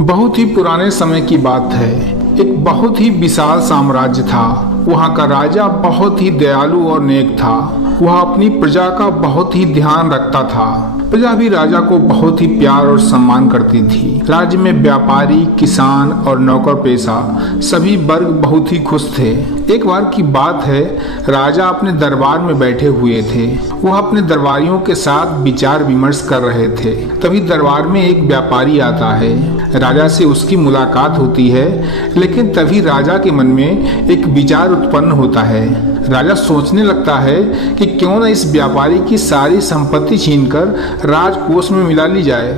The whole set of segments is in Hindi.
बहुत ही पुराने समय की बात है। एक बहुत ही विशाल साम्राज्य था। वहाँ का राजा बहुत ही दयालु और नेक था। वह अपनी प्रजा का बहुत ही ध्यान रखता था। प्रजा भी राजा को बहुत ही प्यार और सम्मान करती थी। राज्य में व्यापारी, किसान और नौकर पेशा सभी वर्ग बहुत ही खुश थे। एक बार की बात है, राजा अपने दरबार में बैठे हुए थे। वह अपने दरबारियों के साथ विचार विमर्श कर रहे थे। तभी दरबार में एक व्यापारी आता है। राजा से उसकी मुलाकात होती है, लेकिन तभी राजा के मन में एक विचार उत्पन्न होता है। राजा सोचने लगता है कि क्यों न इस व्यापारी की सारी संपत्ति छीनकर राजकोष में मिला ली जाए।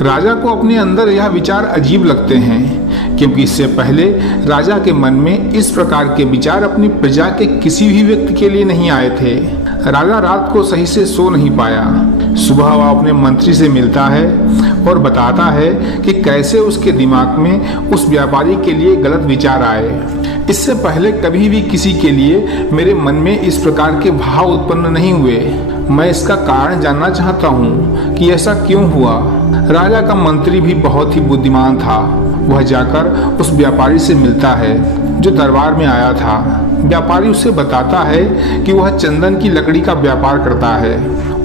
राजा को अपने अंदर यह विचार अजीब लगते हैं, क्योंकि इससे पहले राजा के मन में इस प्रकार के विचार अपनी प्रजा के किसी भी व्यक्ति के लिए नहीं आए थे। राजा रात को सही से सो नहीं पाया। सुबह वह अपने मंत्री से मिलता है और बताता है कि कैसे उसके दिमाग में उस व्यापारी के लिए गलत विचार आए। इससे पहले कभी भी किसी के लिए मेरे मन में इस प्रकार के भाव उत्पन्न नहीं हुए। मैं इसका कारण जानना चाहता हूँ कि ऐसा क्यों हुआ। राजा का मंत्री भी बहुत ही बुद्धिमान था। वह जाकर उस व्यापारी से मिलता है जो दरबार में आया था। व्यापारी उसे बताता है कि वह चंदन की लकड़ी का व्यापार करता है।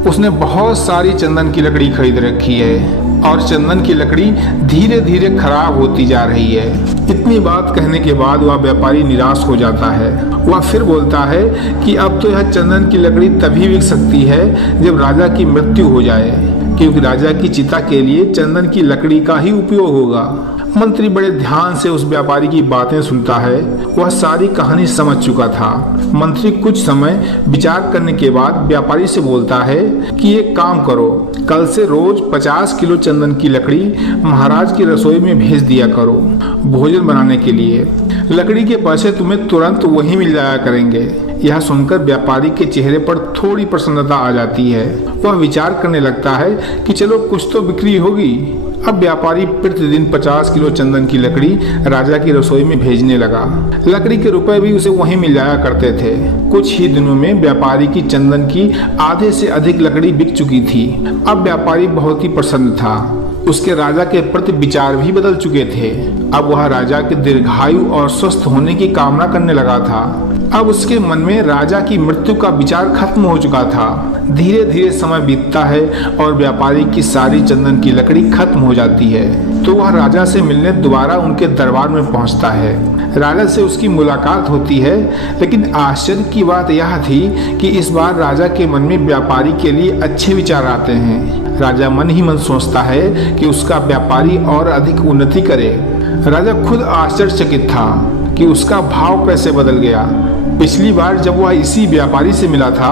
उसने बहुत सारी चंदन की लकड़ी खरीद रखी है और चंदन की लकड़ी धीरे धीरे खराब होती जा रही है। इतनी बात कहने के बाद वह व्यापारी निराश हो जाता है। वह फिर बोलता है कि अब तो यह चंदन की लकड़ी तभी बिक सकती है जब राजा की मृत्यु हो जाए, क्योंकि राजा की चिता के लिए चंदन की लकड़ी का ही उपयोग होगा। मंत्री बड़े ध्यान से उस व्यापारी की बातें सुनता है। वह सारी कहानी समझ चुका था। मंत्री कुछ समय विचार करने के बाद व्यापारी से बोलता है कि एक काम करो, कल से रोज 50 किलो चंदन की लकड़ी महाराज की रसोई में भेज दिया करो भोजन बनाने के लिए। लकड़ी के पैसे तुम्हें तुरंत वहीं मिल जाया करेंगे। यह सुनकर व्यापारी के चेहरे पर थोड़ी प्रसन्नता आ जाती है। वह विचार करने लगता है कि चलो कुछ तो बिक्री होगी। अब व्यापारी प्रतिदिन 50 किलो चंदन की लकड़ी राजा की रसोई में भेजने लगा। लकड़ी के रुपए भी उसे वहीं मिल जाया करते थे। कुछ ही दिनों में व्यापारी की चंदन की आधे से अधिक लकड़ी बिक चुकी थी। अब व्यापारी बहुत ही प्रसन्न था। उसके राजा के प्रति विचार भी बदल चुके थे। अब वह राजा के दीर्घायु और स्वस्थ होने की कामना करने लगा था। अब उसके मन में राजा की मृत्यु का विचार खत्म हो चुका था। धीरे धीरे समय बीतता है और व्यापारी की सारी चंदन की लकड़ी खत्म हो जाती है। तो वह राजा से मिलने दोबारा उनके दरबार में पहुंचता है। राजा से उसकी मुलाकात होती है, लेकिन आश्चर्य की बात यह थी कि इस बार राजा के मन में व्यापारी के लिए अच्छे विचार आते हैं। राजा मन ही मन सोचता है कि उसका व्यापारी और अधिक उन्नति करे। राजा खुद आश्चर्यचकित था कि उसका भाव कैसे बदल गया। पिछली बार जब वह इसी व्यापारी से मिला था,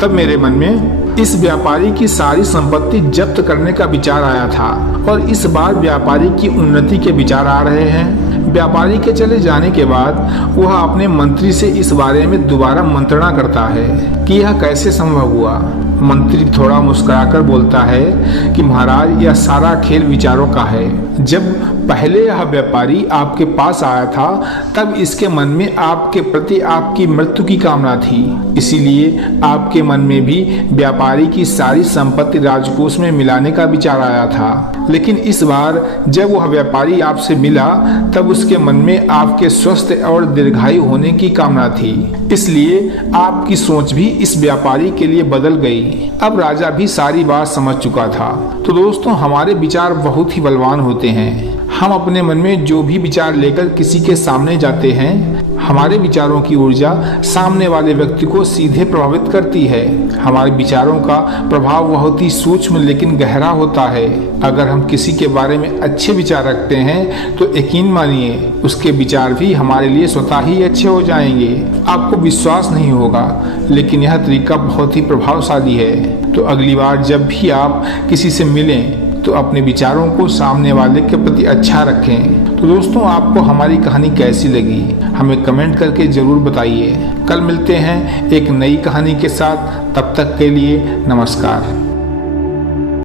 तब मेरे मन में इस व्यापारी की सारी संपत्ति जब्त करने का विचार आया था, और इस बार व्यापारी की उन्नति के विचार आ रहे हैं। व्यापारी के चले जाने के बाद वह अपने मंत्री से इस बारे में दोबारा मंत्रणा करता है कि यह कैसे संभव हुआ। मंत्री थोड़ा मुस्कुराकर बोलता है कि महाराज, यह सारा खेल विचारों का है। जब पहले यह व्यापारी आपके पास आया था, तब इसके मन में आपके प्रति आपकी मृत्यु की कामना थी। इसीलिए आपके मन में भी व्यापारी की सारी संपत्ति राजकोष में मिलाने का विचार आया था। लेकिन इस बार जब वह व्यापारी आपसे मिला, तब उसके मन में आपके स्वस्थ और दीर्घायु होने की कामना थी। इसलिए आपकी सोच भी इस व्यापारी के लिए बदल गई। अब राजा भी सारी बात समझ चुका था। तो दोस्तों, हमारे विचार बहुत ही बलवान होते हैं। हम अपने मन में जो भी विचार लेकर किसी के सामने जाते हैं, हमारे विचारों की ऊर्जा सामने वाले व्यक्ति को सीधे प्रभावित करती है। हमारे विचारों का प्रभाव बहुत ही सूक्ष्म लेकिन गहरा होता है। अगर हम किसी के बारे में अच्छे विचार रखते हैं, तो यकीन मानिए उसके विचार भी हमारे लिए स्वतः ही अच्छे हो जाएंगे। आपको विश्वास नहीं होगा, लेकिन यह तरीका बहुत ही प्रभावशाली है। तो अगली बार जब भी आप किसी से मिलें, तो अपने विचारों को सामने वाले के प्रति अच्छा रखें। तो दोस्तों, आपको हमारी कहानी कैसी लगी, हमें कमेंट करके जरूर बताइए। कल मिलते हैं एक नई कहानी के साथ। तब तक के लिए नमस्कार।